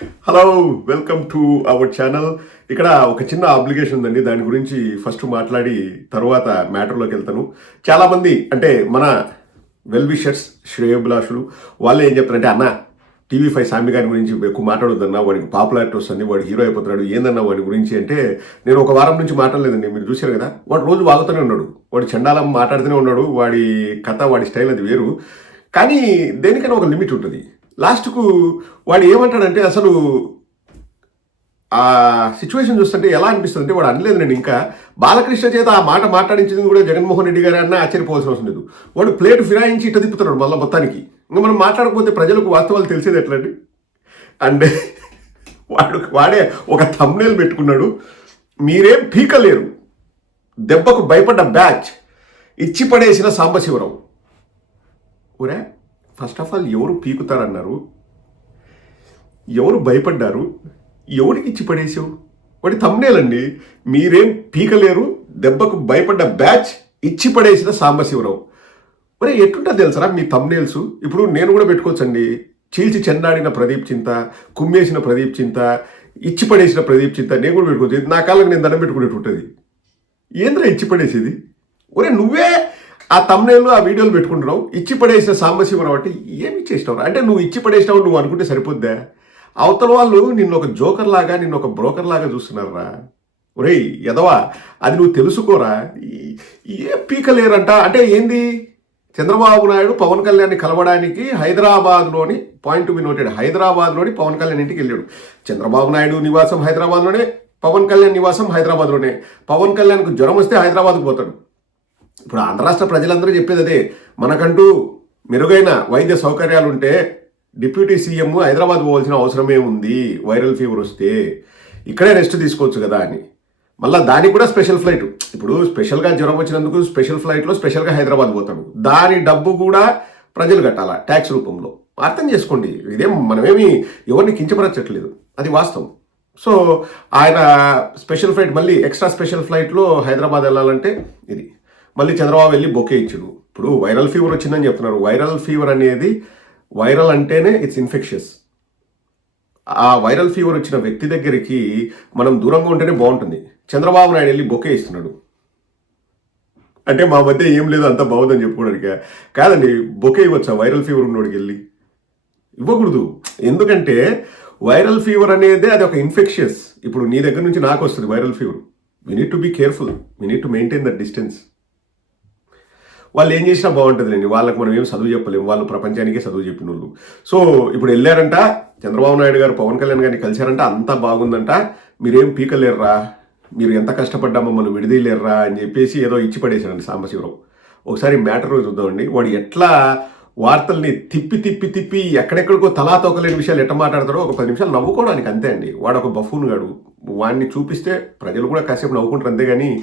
Hello welcome to our channel ఇక్కడ ఒక చిన్న అప్లికేషన్ ఉందండి. దాని గురించి ఫస్ట్ మాట్లాడి తర్వాత మ్యాటర్లోకి వెళ్తాను. చాలామంది అంటే మన వెల్ విషర్స్ శ్రేయోభిలాషులు వాళ్ళు ఏం చెప్తారంటే అన్న టీవీ ఫైవ్ సామి గారి గురించి ఎక్కువ మాట్లాడొద్దన్నా వాడికి పాపులారిటీ వస్తుంది వాడు హీరో అయిపోతున్నాడు ఏందన్నా వాడి గురించి అంటే నేను ఒక వారం నుంచి మాట్లాడలేదండి. మీరు చూశారు కదా? వాడు రోజు వాగుతూనే ఉన్నాడు. వాడు చండాలం మాట్లాడుతూనే ఉన్నాడు. వాడి కథ వాడి స్టైల్ అది వేరు. కానీ దేనికైనా ఒక లిమిట్ ఉంటుంది. లాస్ట్కు వాడు ఏమంటాడంటే అసలు ఆ సిచ్యువేషన్ చూస్తుంటే ఎలా అనిపిస్తుంది అంటే వాడు అనలేదు నేను ఇంకా. బాలకృష్ణ చేత ఆ మాట మాట్లాడించింది కూడా జగన్మోహన్ రెడ్డి గారు అన్న ఆశ్చర్యపోవాల్సిన అవసరం లేదు. వాడు ప్లేట్ ఫిరాయించి ఇట్ట తిప్పుతున్నాడు మళ్ళీ మొత్తానికి. ఇంకా మనం మాట్లాడకపోతే ప్రజలకు వాస్తవాలు తెలిసేది ఎట్లండి? అండ్ వాడు వాడే ఒక thumbnail పెట్టుకున్నాడు. మీరేం పీకలేరు. దెబ్బకు భయపడ్డ బ్యాచ్. ఇచ్చి పడేసిన సాంబశివరావు. ఒరే ఫస్ట్ ఆఫ్ ఆల్ ఎవరు పీకుతారన్నారు? ఎవరు భయపడ్డారు? ఎవరికి ఇచ్చి పడేసావు వాడి తమ్నేలండి మీరేం పీకలేరు? దెబ్బకు భయపడ్డ బ్యాచ్ ఇచ్చి పడేసిన సాంబశివరావు. ఒరే ఎట్టుంటా తెలుసరా మీ తమ్నేల్స్ ఇప్పుడు నేను కూడా పెట్టుకోవచ్చండి. చీల్చి చెండాడిన ప్రదీప్ చింత కుమ్మేసిన ప్రదీప్ చింత ఇచ్చి పడేసిన ప్రదీప్ చింత నేను కూడా పెట్టుకోవచ్చు. ఇది నా కాళ్ళకి నేను దండం పెట్టుకునేట్టు ఉంటుంది. ఏంద్రా ఇచ్చి పడేసేది? ఒరే నువ్వే ఆ తమ్నేళ్ళు ఆ వీడియోలు పెట్టుకుంటున్నావు ఇచ్చి పడేసిన సాంబశివరావు అంటే ఏమి చేసినావు అంటే నువ్వు ఇచ్చి పడేసినావు నువ్వు అనుకుంటే సరిపోద్దా? అవతల వాళ్ళు నిన్ను ఒక జోకర్ లాగా నిన్ను ఒక బ్రోకర్ లాగా చూస్తున్నారా ఒరేయ్ ఎదవా అది నువ్వు తెలుసుకోరా? ఈ- ఏ పీకలేరంట. అంటే ఏంది? చంద్రబాబు నాయుడు పవన్ కళ్యాణ్ని కలవడానికి హైదరాబాద్లోని పాయింట్ టు బి నోటెడ్ హైదరాబాద్లోని పవన్ కళ్యాణ్ ఇంటికి వెళ్ళాడు. చంద్రబాబు నాయుడు నివాసం హైదరాబాద్లోనే పవన్ కళ్యాణ్ నివాసం హైదరాబాద్లోనే. పవన్ కళ్యాణ్కు జ్వరం వస్తే హైదరాబాద్కు పోతాడు. ఇప్పుడు ఆంధ్ర రాష్ట్ర ప్రజలందరూ చెప్పేది అదే. మనకంటూ మెరుగైన వైద్య సౌకర్యాలు ఉంటే డిప్యూటీ సీఎం హైదరాబాద్ పోవాల్సిన అవసరమే ఉంది వైరల్ ఫీవర్ వస్తే. ఇక్కడే రెస్ట్ తీసుకోవచ్చు కదా అని. మళ్ళీ దానికి కూడా స్పెషల్ ఫ్లైట్. ఇప్పుడు స్పెషల్గా జ్వరం వచ్చినందుకు స్పెషల్ ఫ్లైట్లో స్పెషల్గా హైదరాబాద్ పోతాడు. దాని డబ్బు కూడా ప్రజలు కట్టాలా ట్యాక్స్ రూపంలో? అర్థం చేసుకోండి. ఇదేం మనమేమి ఎవరిని కించపరచట్లేదు. అది వాస్తవం. సో ఆయన స్పెషల్ ఫ్లైట్ మళ్ళీ ఎక్స్ట్రా స్పెషల్ ఫ్లైట్లో హైదరాబాద్ వెళ్ళాలంటే ఇది. మళ్ళీ చంద్రబాబు వెళ్ళి బొకే ఇచ్చాడు. ఇప్పుడు వైరల్ ఫీవర్ వచ్చిందని చెప్తున్నారు. వైరల్ ఫీవర్ అనేది వైరల్ అంటేనే ఇట్స్ ఇన్ఫెక్షియస్ ఆ వైరల్ ఫీవర్ వచ్చిన వ్యక్తి దగ్గరికి మనం దూరంగా ఉంటేనే బాగుంటుంది. చంద్రబాబు నాయుడు వెళ్ళి బొకే ఇస్తున్నాడు. అంటే మా మధ్య ఏం లేదు అంత బాగుందని చెప్పుకోవడానికి. కాదండి బొకే ఇవ్వచ్చా వైరల్ ఫీవర్ ఉన్నోడికి వెళ్ళి? ఇవ్వకూడదు. ఎందుకంటే వైరల్ ఫీవర్ అనేది అది ఒక ఇన్ఫెక్షియస్ ఇప్పుడు నీ దగ్గర నుంచి నాకు వస్తుంది viral fever. We need to be careful we need to maintain that distance వాళ్ళు ఏం చేసినా బాగుంటుందిలేండి. వాళ్ళకి మనం ఏం చదువు చెప్పలేము. వాళ్ళు ప్రపంచానికే చదువు చెప్పిన వాళ్ళు సో ఇప్పుడు వెళ్ళారంట చంద్రబాబు నాయుడు గారు పవన్ కళ్యాణ్ గారిని కలిశారంట అంతా బాగుందంట. మీరేం పీకలేరురా? మీరు ఎంత కష్టపడ్డా మమ్మల్ని విడదీయలేరురా అని చెప్పేసి ఏదో ఇచ్చి పడేశారండి సాంబశివరావు. ఒకసారి మ్యాటర్ చూద్దామండి. వాడు ఎట్లా వార్తల్ని తిప్పి తిప్పి తిప్పి ఎక్కడెక్కడికో తలా తోకలేని విషయాలు ఎట్ట మాట్లాడతాడో ఒక పది నిమిషాలు నవ్వుకోవడానికి అంతే అండి. వాడు ఒక బఫూన్ గాడు. వాడిని చూపిస్తే ప్రజలు కూడా కాసేపు నవ్వుకుంటారు అంతేగాని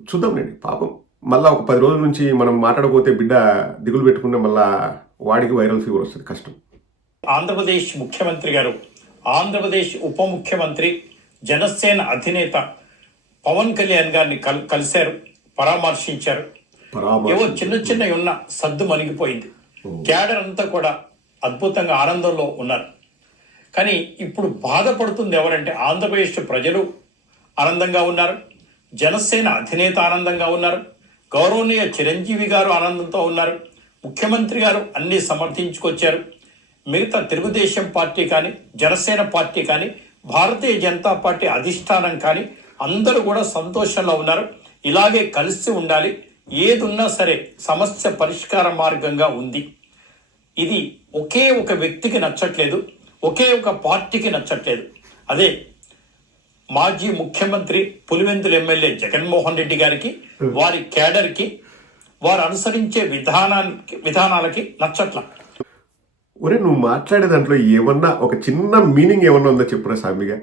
చూద్దాంలేండి. పాపం మళ్ళా ఒక పది రోజుల నుంచి మనం మాట్లాడకపోతే బిడ్డ దిగులు పెట్టుకుంటే మళ్ళా వాడికి వైరల్ ఫీవర్ వస్తుంది కష్టం. ఆంధ్రప్రదేశ్ ముఖ్యమంత్రి గారు ఆంధ్రప్రదేశ్ ఉప ముఖ్యమంత్రి జనసేన అధినేత పవన్ కళ్యాణ్ గారిని కల్ కలిశారు పరామర్శించారు. పరామర్శ ఏవో చిన్న చిన్న ఉన్న సద్దు మణిగిపోయింది. క్యాడర్ అంతా కూడా అద్భుతంగా ఆనందంలో ఉన్నారు. కానీ ఇప్పుడు బాధపడుతుంది ఎవరంటే ఆంధ్రప్రదేశ్ ప్రజలు ఆనందంగా ఉన్నారు జనసేన అధినేత ఆనందంగా ఉన్నారు గౌరవనీయ చిరంజీవి గారు ఆనందంతో ఉన్నారు. ముఖ్యమంత్రి గారు అన్నీ సమర్థించుకొచ్చారు. మిగతా తెలుగుదేశం పార్టీ కానీ జనసేన పార్టీ కానీ భారతీయ జనతా పార్టీ అధిష్టానం కానీ అందరూ కూడా సంతోషంలో ఉన్నారు. ఇలాగే కలిసి ఉండాలి. ఏదున్నా సరే సమస్య పరిష్కార మార్గంగా ఉంది. ఇది ఒకే ఒక వ్యక్తికి నచ్చట్లేదు. ఒకే ఒక పార్టీకి నచ్చట్లేదు. అదే మాజీ ముఖ్యమంత్రి పులివెందుల ఎమ్మెల్యే జగన్మోహన్ రెడ్డి గారికి వారి క్యాడర్కి వారు అనుసరించే విధానానికి విధానాలకి నచ్చట్ల. ఒరే నువ్వు మాట్లాడే దాంట్లో ఏమన్నా ఒక చిన్న మీనింగ్ ఏమన్నా ఉందో చెప్పురా సామిగా?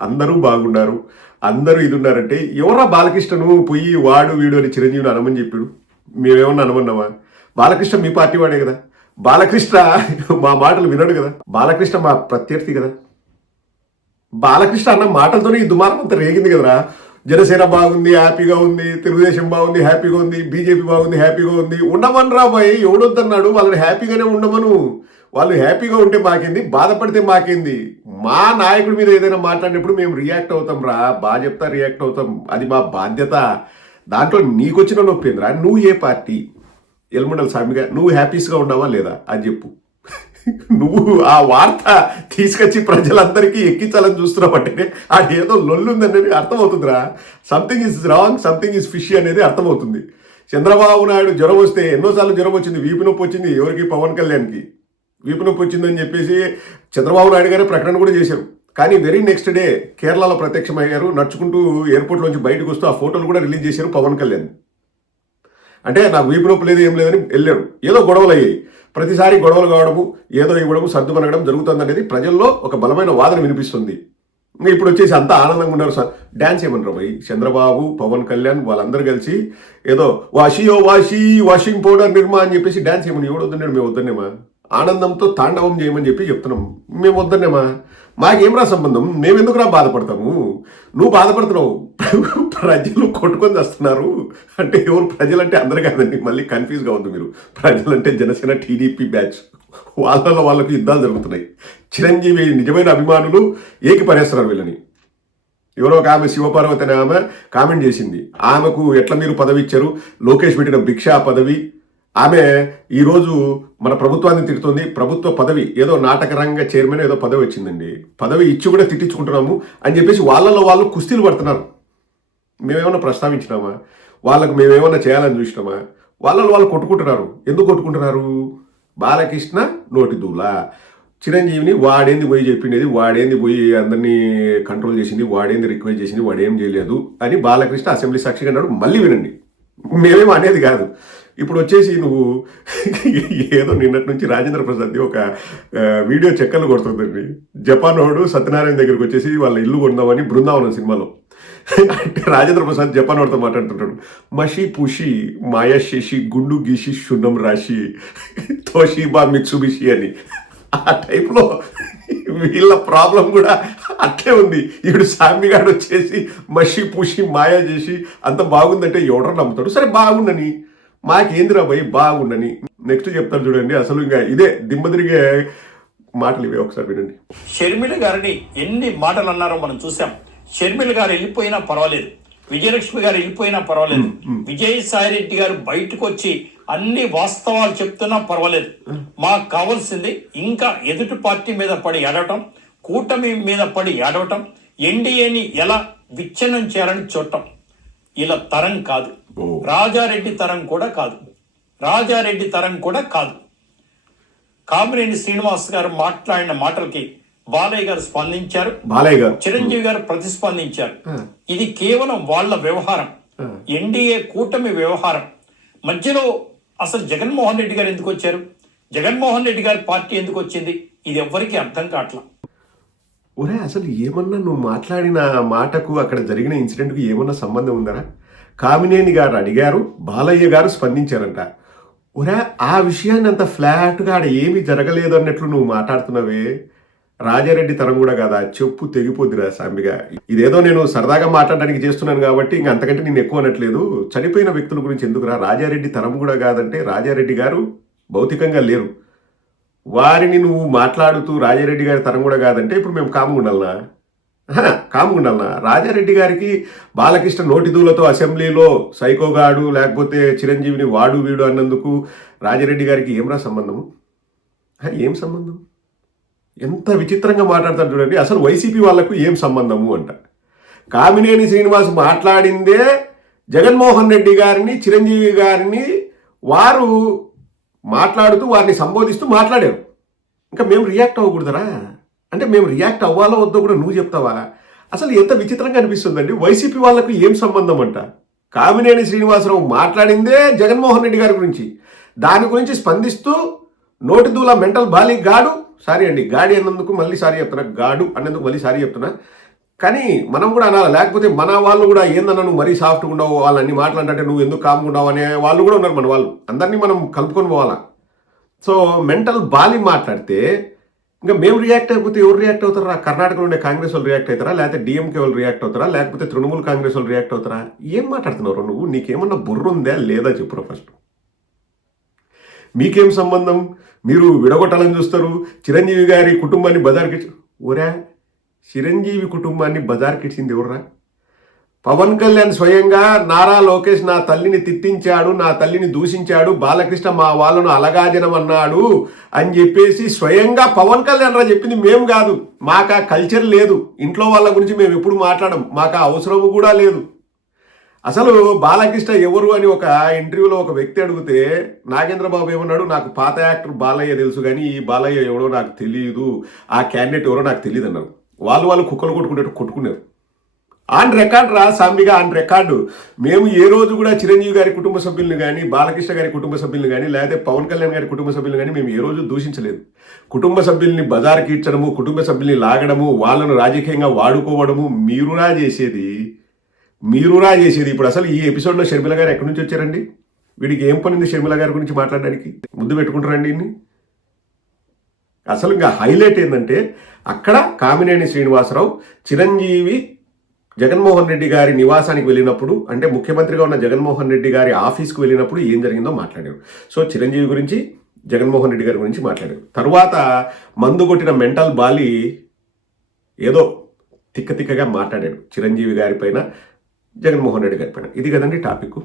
అందరూ బాగున్నారు. అందరూ ఇది ఉన్నారంటే ఎవరా బాలకృష్ణను పోయి వాడు వీడు అని చిరంజీవిని అనమని చెప్పాడు? మేమేమన్నా అనమన్నామా? బాలకృష్ణ మీ పార్టీ వాడే కదా. బాలకృష్ణ మా మాటలు వినడు కదా. బాలకృష్ణ మా ప్రత్యర్థి కదా. బాలకృష్ణ అన్న మాటలతోనే ఈ దుమారం అంతా రేగింది కదరా. జనసేన బాగుంది హ్యాపీగా ఉంది తెలుగుదేశం బాగుంది హ్యాపీగా ఉంది బీజేపీ బాగుంది హ్యాపీగా ఉంది. ఉండమని రాబోయ్ ఎవడొద్దన్నాడు? వాళ్ళని హ్యాపీగానే ఉండమను. వాళ్ళు హ్యాపీగా ఉంటే మాకేంది? బాధపడితే మాకేంది? మా నాయకుడి మీద ఏదైనా మాట్లాడినప్పుడు మేము రియాక్ట్ అవుతాం రా. బాగా చెప్తా రియాక్ట్ అవుతాం. అది మా బాధ్యత. దాంట్లో నీకొచ్చిన నొప్పిందిరా నువ్వు ఏ పార్టీ? ఎల్మండల స్వామిగా నువ్వు హ్యాపీస్గా ఉన్నావా లేదా? అది చెప్పు. నువ్వు ఆ వార్త తీసుకొచ్చి ప్రజలందరికీ ఎక్కించాలని చూస్తున్నావు అంటే అది ఏదో లొల్లుందనేది అర్థమవుతుందిరా. Something is wrong something is fish అనేది అర్థమవుతుంది. చంద్రబాబు నాయుడు జ్వరం వస్తే ఎన్నోసార్లు జ్వరం వచ్చింది వీపు నొప్పి వచ్చింది ఎవరికి? పవన్ కళ్యాణ్కి. వీపు నొప్పి వచ్చిందని చెప్పేసి చంద్రబాబు నాయుడు గారే ప్రకటన కూడా చేశారు. కానీ వెరీ నెక్స్ట్ డే కేరళలో ప్రత్యక్షమయ్యారు నడుచుకుంటూ ఎయిర్పోర్ట్లోంచి బయటకు వస్తూ ఆ ఫోటోలు కూడా రిలీజ్ చేశారు పవన్ కళ్యాణ్. అంటే నాకు వీపు నొప్పి లేదు ఏం లేదని వెళ్ళాడు. ఏదో గొడవలు అయ్యాయి ప్రతిసారి గొడవలు కావడము ఏదో ఇవ్వడము సర్దుమనగడం జరుగుతుంది అనేది ప్రజల్లో ఒక బలమైన వాదన వినిపిస్తుంది. ఇంకా ఇప్పుడు వచ్చేసి అంతా ఆనందంగా ఉన్నారు సార్. డ్యాన్స్ ఏమన్నారు భయ్ చంద్రబాబు పవన్ కళ్యాణ్ వాళ్ళందరూ కలిసి ఏదో వాషియో వాషి వాషింగ్ పౌడర్ నిర్మా అని చెప్పేసి డ్యాన్స్ ఏమని ఎవడు వద్దన్నాడు మేము వద్దనేమా ఆనందంతో తాండవం చేయమని చెప్పి చెప్తున్నాం. మేము వద్దనేమా మాకేం రా సంబంధం? మేమెందుకురా బాధపడతాము? నువ్వు బాధపడుతున్నావు. ప్రజలు కొట్టుకొని వస్తున్నారు అంటే ఎవరు ప్రజలంటే అందరు కాదండి. మళ్ళీ కన్ఫ్యూజ్గా ఉంది మీరు. ప్రజలంటే జనసేన టీడీపీ బ్యాచ్ వాళ్ళలో వాళ్ళకు యుద్ధాలు జరుగుతున్నాయి. చిరంజీవి నిజమైన అభిమానులు ఏకి పరేస్తున్నారు వీళ్ళని. ఎవరో ఒక ఆమె శివపార్వతి అనే ఆమె కామెంట్ చేసింది. ఆమెకు ఎట్లా మీరు పదవి ఇచ్చారు? లోకేష్ పెట్టిన భిక్షా పదవి ఆమె ఈరోజు మన ప్రభుత్వాన్ని తిడుతుంది. ప్రభుత్వ పదవి ఏదో నాటకరంగా చైర్మన్ ఏదో పదవి వచ్చిందండి. పదవి ఇచ్చి కూడా తిట్టించుకుంటున్నాము అని చెప్పేసి వాళ్ళలో వాళ్ళు కుస్తీలు పడుతున్నారు. మేమేమన్నా ప్రస్తావించినామా? వాళ్ళకు మేమేమన్నా చేయాలని చూసినామా? వాళ్ళలో వాళ్ళు కొట్టుకుంటున్నారు. ఎందుకు కొట్టుకుంటున్నారు? బాలకృష్ణ నోటి దూల. చిరంజీవిని వాడేంది పోయి చెప్పిండేది? వాడేంది పోయి అందరినీ కంట్రోల్ చేసింది? వాడేంది రిక్వెస్ట్ చేసింది? వాడేం చేయలేదు అని బాలకృష్ణ అసెంబ్లీ సాక్షిగా అన్నాడు. మళ్ళీ వినండి. మేమేం అనేది కాదు. ఇప్పుడు వచ్చేసి నువ్వు ఏదో నిన్నటి నుంచి రాజేంద్ర ప్రసాద్ ఒక వీడియో చెక్కలు కొడుతుందండి. జపాన్ వాడు సత్యనారాయణ దగ్గరికి వచ్చేసి వాళ్ళ ఇల్లు కొందామని బృందావనం సినిమాలో. అంటే రాజేంద్ర ప్రసాద్ జపాన్ వాడితో మాట్లాడుతుంటాడు. మషి పుషి మాయా శశి గుండు గీషి శున్నం రాశి తోషిబా మిక్సుబిషి అని. ఆ టైప్లో వీళ్ళ ప్రాబ్లం కూడా అట్లే ఉంది. ఇప్పుడు సామిగాడు వచ్చేసి మషి పూసి మాయ చేసి అంత బాగుందంటే ఎవడో నమ్ముతాడు? సరే బాగుండని మాకేందిరా భయ్? బాగుండని. నెక్స్ట్ చెప్తారు చూడండి. అసలు ఇంకా ఇదే దిమ్మ తిరిగే మాటలు ఇవే ఒకసారి వినండి. షర్మిల గారిని ఎన్ని మాటలు అన్నారో మనం చూసాం షర్మిల గారు వెళ్ళిపోయినా పర్వాలేదు. విజయలక్ష్మి గారు వెళ్ళిపోయినా పర్వాలేదు. విజయసాయి రెడ్డి గారు బయటకు వచ్చి అన్ని వాస్తవాలు చెప్తున్నా పర్వాలేదు. మాకు కావాల్సింది ఇంకా ఎదుటి పార్టీ మీద పడి ఏడవటం కూటమి మీద పడి ఏడవటం ఎన్డీఏని ఎలా విచ్ఛిన్నం చేయాలని చూడటం. ఇలా తరం కాదు. రాజారెడ్డి తరం కూడా కాదు. రాజారెడ్డి తరం కూడా కాదు. కామినేని శ్రీనివాస్ గారు మాట్లాడిన మాటలకి బాలయ్య గారు స్పందించారు. బాలయ్య గారు. చిరంజీవి గారు ప్రతిస్పందించారు. ఇది కేవలం వాళ్ళ వ్యవహారం. ఎన్డీఏ కూటమి వ్యవహారం. మధ్యలో అసలు జగన్మోహన్ రెడ్డి గారు ఎందుకు వచ్చారు? జగన్మోహన్ రెడ్డి గారి పార్టీ ఎందుకు వచ్చింది? ఇది ఎవ్వరికీ అర్థం కావట్లా. ఒరే అసలు ఏమన్నా నువ్వు మాట్లాడిన మాటకు అక్కడ జరిగిన ఇన్సిడెంట్కి ఏమన్నా సంబంధం ఉందరా? కామినేని గారు అడిగారు బాలయ్య గారు స్పందించారంట. ఒరే ఆ విషయాన్ని అంత ఫ్లాట్గా ఆడ ఏమీ జరగలేదు అన్నట్లు నువ్వు మాట్లాడుతున్నావే? రాజారెడ్డి తరం కూడా కదా చెప్పు తెగిపోద్దిరా సామిగా ఇదేదో నేను సరదాగా మాట్లాడడానికి చేస్తున్నాను కాబట్టి ఇంక అంతకంటే నేను ఎక్కువ అనట్లేదు. చనిపోయిన వ్యక్తుల గురించి ఎందుకురా? రాజారెడ్డి తరం కూడా కాదంటే రాజారెడ్డి గారు భౌతికంగా లేరు. వారిని నువ్వు మాట్లాడుతూ రాజారెడ్డి గారి తరం కూడా కాదంటే ఇప్పుడు మేము కామ్గా ఉండాలనా? ఆహా, రాజారెడ్డి గారికి బాలకృష్ణ నోటి దూలతో అసెంబ్లీలో సైకోగాడు లేకపోతే చిరంజీవిని వాడు వీడు అన్నందుకు రాజారెడ్డి గారికి ఏమరా సంబంధము? ఏం సంబంధం? ఎంత విచిత్రంగా మాట్లాడతారు చూడండి. అసలు వైసీపీ వాళ్ళకు ఏం సంబంధము అంట. కామినేని శ్రీనివాస్ మాట్లాడిందే జగన్మోహన్ రెడ్డి గారిని చిరంజీవి గారిని వారు మాట్లాడుతూ వారిని సంబోధిస్తూ మాట్లాడారు. ఇంకా మేము రియాక్ట్ అవ్వకూడదరా. అంటే మేము రియాక్ట్ అవ్వాలో వద్దో కూడా నువ్వు చెప్తావా? అసలు ఎంత విచిత్రంగా అనిపిస్తుందండి. వైసీపీ వాళ్ళకు ఏం సంబంధం అంట? కామినేని శ్రీనివాసరావు మాట్లాడిందే జగన్మోహన్ రెడ్డి గారి గురించి. దాని గురించి స్పందిస్తూ నోటి దూల మెంటల్ బాలి గాడు. సారీ అండి గాడి అన్నందుకు మళ్ళీ సారీ చెప్తున్నా. గాడు అన్నందుకు మళ్ళీ సారీ చెప్తున్నా. కానీ మనం కూడా అనాలి? లేకపోతే మన వాళ్ళు కూడా ఏందన్నా నువ్వు మరీ సాఫ్ట్గా ఉండవు వాళ్ళన్ని మాట్లాడంటే నువ్వు ఎందుకు కామ్గా ఉండవు అనే వాళ్ళు కూడా ఉన్నారు మన వాళ్ళు. అందరినీ మనం కలుపుకొని పోవాలా? సో మెంటల్ బాలి మాట్లాడితే ఇంకా మేము రియాక్ట్ అయిపోతే ఎవరు రియాక్ట్ అవుతారా? కర్ణాటకలో ఉండే కాంగ్రెస్ వాళ్ళు రియాక్ట్ అవుతారా? లేకపోతే డిఎంకే వాళ్ళు రియాక్ట్ అవుతారా? లేకపోతే తృణమూల్ కాంగ్రెస్ వాళ్ళు రియాక్ట్ అవుతారా? ఏం మాట్లాడుతున్నారు నువ్వు? నీకేమన్నా బుర్ర ఉందా? లేదా చెప్పురా ఫస్ట్ మీకేం సంబంధం? మీరు విడగొట్టాలని చూస్తారు. చిరంజీవి గారి కుటుంబాన్ని బజార్కి ఓరా చిరంజీవి కుటుంబాన్ని బజార్కి ఇచ్చింది ఎవర్రా? పవన్ కళ్యాణ్ స్వయంగా నారా లోకేష్ నా తల్లిని తిట్టించాడు నా తల్లిని దూషించాడు బాలకృష్ణ మా వాళ్ళను అలగాజనమన్నాడు అని చెప్పేసి స్వయంగా పవన్ కళ్యాణ్ రా చెప్పింది మేము కాదు. మాకు ఆ కల్చర్ లేదు. ఇంట్లో వాళ్ళ గురించి మేము ఎప్పుడు మాట్లాడడం మాకు ఆ అవసరం కూడా లేదు. అసలు బాలకృష్ణ ఎవరు అని ఒక ఇంటర్వ్యూలో ఒక వ్యక్తి అడిగితే నాగేంద్రబాబు ఏమన్నాడు? నాకు పాత యాక్టర్ బాలయ్య తెలుసు కానీ ఈ బాలయ్య ఎవడో నాకు తెలియదు ఆ క్యాండిడేట్ ఎవరో నాకు తెలియదు అన్నారు వాళ్ళు వాళ్ళు కుక్కలు కొట్టుకునేట్టు కొట్టుకున్నారు. ఆన్ రికార్డ్ రా సాంబిగా ఆన్ రికార్డు మేము ఏ రోజు కూడా చిరంజీవి గారి కుటుంబ సభ్యులను కానీ బాలకృష్ణ గారి కుటుంబ సభ్యులను కానీ లేదా పవన్ కళ్యాణ్ గారి కుటుంబ సభ్యులను కానీ మేము ఏ రోజు దూషించలేదు. కుటుంబ సభ్యుల్ని బజార్ ఇచ్చడము కుటుంబ సభ్యుల్ని లాగడము వాళ్ళను రాజకీయంగా వాడుకోవడము మీరురా చేసేది మీరురా చేసేది. ఇప్పుడు అసలు ఈ ఎపిసోడ్లో షర్మిల గారు ఎక్కడి నుంచి వచ్చారండి? వీడికి ఏం పనింది షర్మిల గారి గురించి మాట్లాడడానికి? ముద్దు పెట్టుకుంటారండి ఇన్ని? అసలు ఇంకా హైలైట్ ఏంటంటే అక్కడ కామినేని శ్రీనివాసరావు చిరంజీవి జగన్మోహన్ రెడ్డి గారి నివాసానికి వెళ్ళినప్పుడు అంటే ముఖ్యమంత్రిగా ఉన్న జగన్మోహన్ రెడ్డి గారి ఆఫీస్కి వెళ్ళినప్పుడు ఏం జరిగిందో మాట్లాడారు. సో చిరంజీవి గురించి జగన్మోహన్ రెడ్డి గారి గురించి మాట్లాడారు. తర్వాత మందు కొట్టిన మెంటల్ బాలి ఏదో తిక్క తిక్కగా మాట్లాడాడు చిరంజీవి గారి పైన జగన్మోహన్ రెడ్డి గారి పైన. ఇది కదండి టాపిక్.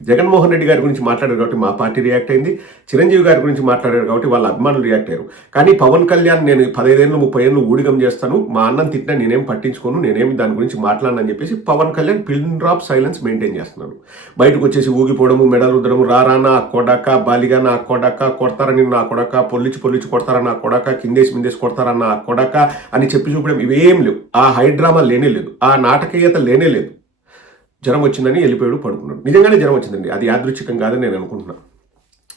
జగన్మోహన్ రెడ్డి గారి గురించి మాట్లాడారు కాబట్టి మా పార్టీ రియాక్ట్ అయింది. చిరంజీవి గారి గురించి మాట్లాడారు కాబట్టి వాళ్ళ అభిమానులు రియాక్ట్ అయ్యారు. కానీ పవన్ కళ్యాణ్ నేను పదహైదేళ్ళు ముప్పై ఏళ్ళు ఊడిగం చేస్తాను. మా అన్నం తిట్టినా నేనేం పట్టించుకోను నేనేమి దాని గురించి మాట్లాడనని చెప్పేసి Pawan Kalyan pin drop silence maintain చేస్తున్నారు బయటకు వచ్చేసి ఊగిపోవడము మెడలు ఉద్దడము రారా నా కొడక బాలిగా నా కొడక కొడతారని నా కొడక పొల్లిచి పొల్లిచి కొడతారా నా కొడక కిందేసి మిందేసి కొడతారా నా కొడక అని చెప్పి చూపడం ఇవేం లేవు. ఆ హైడ్రామా లేనే లేదు. ఆ నాటకీయత లేనే లేదు. జ్వరం వచ్చిందని వెళ్ళిపోయాడు పడుకున్నాడు. నిజంగానే జ్వరం వచ్చిందండి. అది యాదృచ్ఛికం కాదని నేను అనుకుంటున్నాను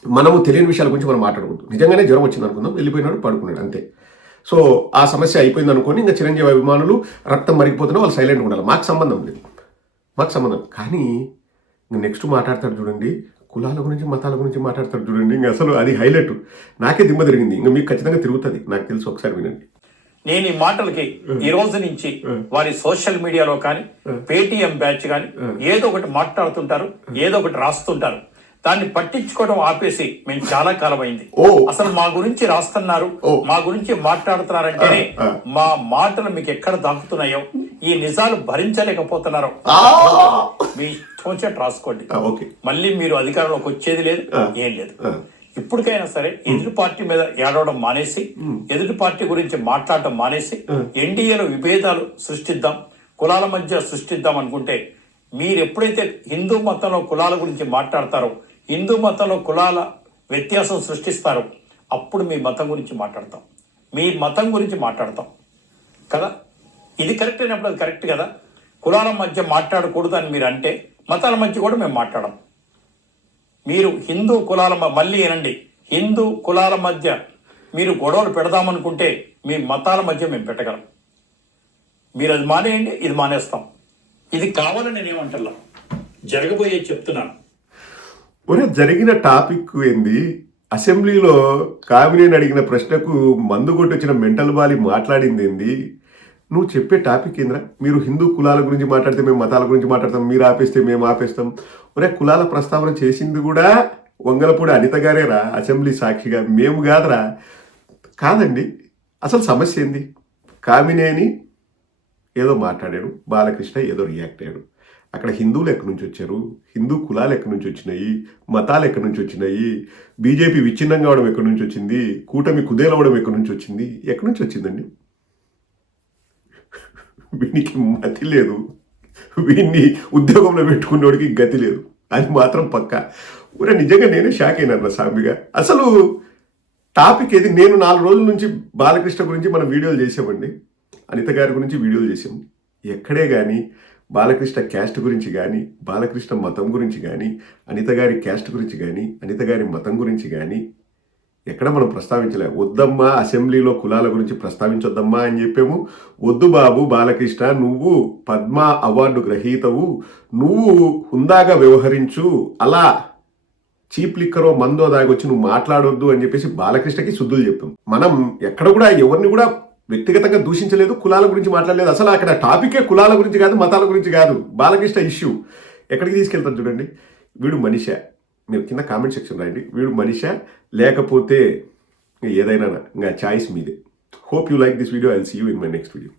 మనము తెలియని విషయాల గురించి మనం మాట్లాడకూడదు. నిజంగానే జ్వరం వచ్చింది అనుకుందాం వెళ్ళిపోయినాడు పడుకున్నాడు అంతే. సో ఆ సమస్య అయిపోయింది అనుకోని ఇంకా చిరంజీవి అభిమానులు రక్తం మరిగిపోతున్నా వాళ్ళు సైలెంట్గా ఉండాలి. మాకు సంబంధం లేదు. మాకు సంబంధం కానీ నెక్స్ట్ మాట్లాడతాడు చూడండి కులాల గురించి మతాల గురించి మాట్లాడతాడు చూడండి. ఇంకా అసలు అది హైలైట్. నాకే దిమ్మ తిరిగింది. ఇంకా మీకు ఖచ్చితంగా తిరుగుతుంది. నాకు తెలుసు ఒకసారి వినండి. నేను ఈ మాటలకి ఈ రోజు నుంచి వారి సోషల్ మీడియాలో కానీ పేటిఎం బ్యాచ్ కానీ ఏదో ఒకటి మాట్లాడుతుంటారు ఏదో ఒకటి రాస్తుంటారు దాన్ని పట్టించుకోవడం ఆపేసి మేము చాలా కాలం అయింది. అసలు మా గురించి రాస్తున్నారు. మా గురించి మాట్లాడుతున్నారంటేనే. మా మాటలు మీకు ఎక్కడ దాక్కుతున్నాయో ఈ నిజాలు భరించలేకపోతున్నారో! మీ తోచట్ రాసుకోండి మళ్ళీ మీరు అధికారంలోకి వచ్చేది లేదు. ఏం లేదు. ఇప్పటికైనా సరే ఎదుటి పార్టీ మీద ఏడవడం మానేసి ఎదుటి పార్టీ గురించి మాట్లాడటం మానేసి ఎన్డీఏలో విభేదాలు సృష్టిద్దాం కులాల మధ్య సృష్టిద్దాం అనుకుంటే మీరు ఎప్పుడైతే హిందూ మతంలో కులాల గురించి మాట్లాడతారో హిందూ మతంలో కులాల వ్యత్యాసం సృష్టిస్తారో అప్పుడు మీ మతం గురించి మాట్లాడతాం. మీ మతం గురించి మాట్లాడతాం. కదా? ఇది కరెక్ట్ అయినప్పుడు అది కరెక్ట్ కదా? కులాల మధ్య మాట్లాడకూడదు అని మీరు అంటే మతాల మధ్య కూడా మేము మాట్లాడం మీరు హిందూ కులాల మళ్ళీ ఏనండి హిందూ కులాల మధ్య మీరు గొడవలు పెడదామనుకుంటే మీ మతాల మధ్య మేము పెట్టగలం. మీరు అది మానేయండి ఇది మానేస్తాం. ఇది కావాలని నేనేమంటల్లా జరగబోయే చెప్తున్నాను ఒరే జరిగిన టాపిక్ ఏంది? అసెంబ్లీలో కామినేని అడిగిన ప్రశ్నకు మందు కొట్టొచ్చిన మెంటల్ బాలి మాట్లాడింది ఏంది? నువ్వు చెప్పే టాపిక్ ఏంద్రా? మీరు హిందూ కులాల గురించి మాట్లాడితే మేము మతాల గురించి మాట్లాడతాం మీరు ఆపేస్తే మేము ఆపేస్తాం. ఒరే కులాల ప్రస్తావన చేసింది కూడా వంగలపూడి అనిత గారేరా అసెంబ్లీ సాక్షిగా. మేము కాదురా. కాదండి అసలు సమస్య ఏంది? కామినేని ఏదో మాట్లాడాడు బాలకృష్ణ ఏదో రియాక్ట్ అయ్యాడు. అక్కడ హిందువులు ఎక్కడి నుంచి వచ్చారు? హిందూ కులాలు ఎక్కడి నుంచి వచ్చినాయి? మతాలు ఎక్కడి నుంచి వచ్చినాయి? బీజేపీ విచ్ఛిన్నం కావడం ఎక్కడి నుంచి వచ్చింది? కూటమి కుదేలవడం ఎక్కడి నుంచి వచ్చింది? ఎక్కడి నుంచి వచ్చిందండి? వీనికి మతి లేదు. వీడిని ఉద్యోగంలో పెట్టుకున్నోడికి గతి లేదు. అది మాత్రం పక్క. ఊరే నిజంగా నేనే షాక్ అయినా సామిగా అసలు టాపిక్ ఏది? నేను నాలుగు రోజుల నుంచి బాలకృష్ణ గురించి మనం వీడియోలు చేసామండి అనిత గారి గురించి వీడియోలు చేసాం ఎక్కడే కానీ బాలకృష్ణ క్యాస్ట్ గురించి కానీ బాలకృష్ణ మతం గురించి కానీ అనిత గారి క్యాస్ట్ గురించి కానీ అనిత గారి మతం గురించి కానీ ఎక్కడ మనం ప్రస్తావించలే. వద్దమ్మా అసెంబ్లీలో కులాల గురించి ప్రస్తావించొద్దమ్మా అని చెప్పాము. వద్దు బాబు బాలకృష్ణ నువ్వు పద్మ అవార్డు గ్రహీతవు. నువ్వు హుందాగా వ్యవహరించు. అలా చీప్ లిక్కరో మందో దాగొచ్చి నువ్వు మాట్లాడొద్దు అని చెప్పేసి బాలకృష్ణకి శుద్ధులు చెప్పాం మనం ఎక్కడ కూడా ఎవరిని కూడా వ్యక్తిగతంగా దూషించలేదు కులాల గురించి మాట్లాడలేదు. అసలు అక్కడ టాపికే కులాల గురించి కాదు మతాల గురించి కాదు. బాలకృష్ణ ఇష్యూ. ఎక్కడికి తీసుకెళ్తాను చూడండి. వీడు మనిషే. మీరు కింద కామెంట్ సెక్షన్ రాయండి. వీడు మనిష లేకపోతే ఏదైనా ఇంకా చాయిస్ మీదే. Hope you like this video I see you in my next video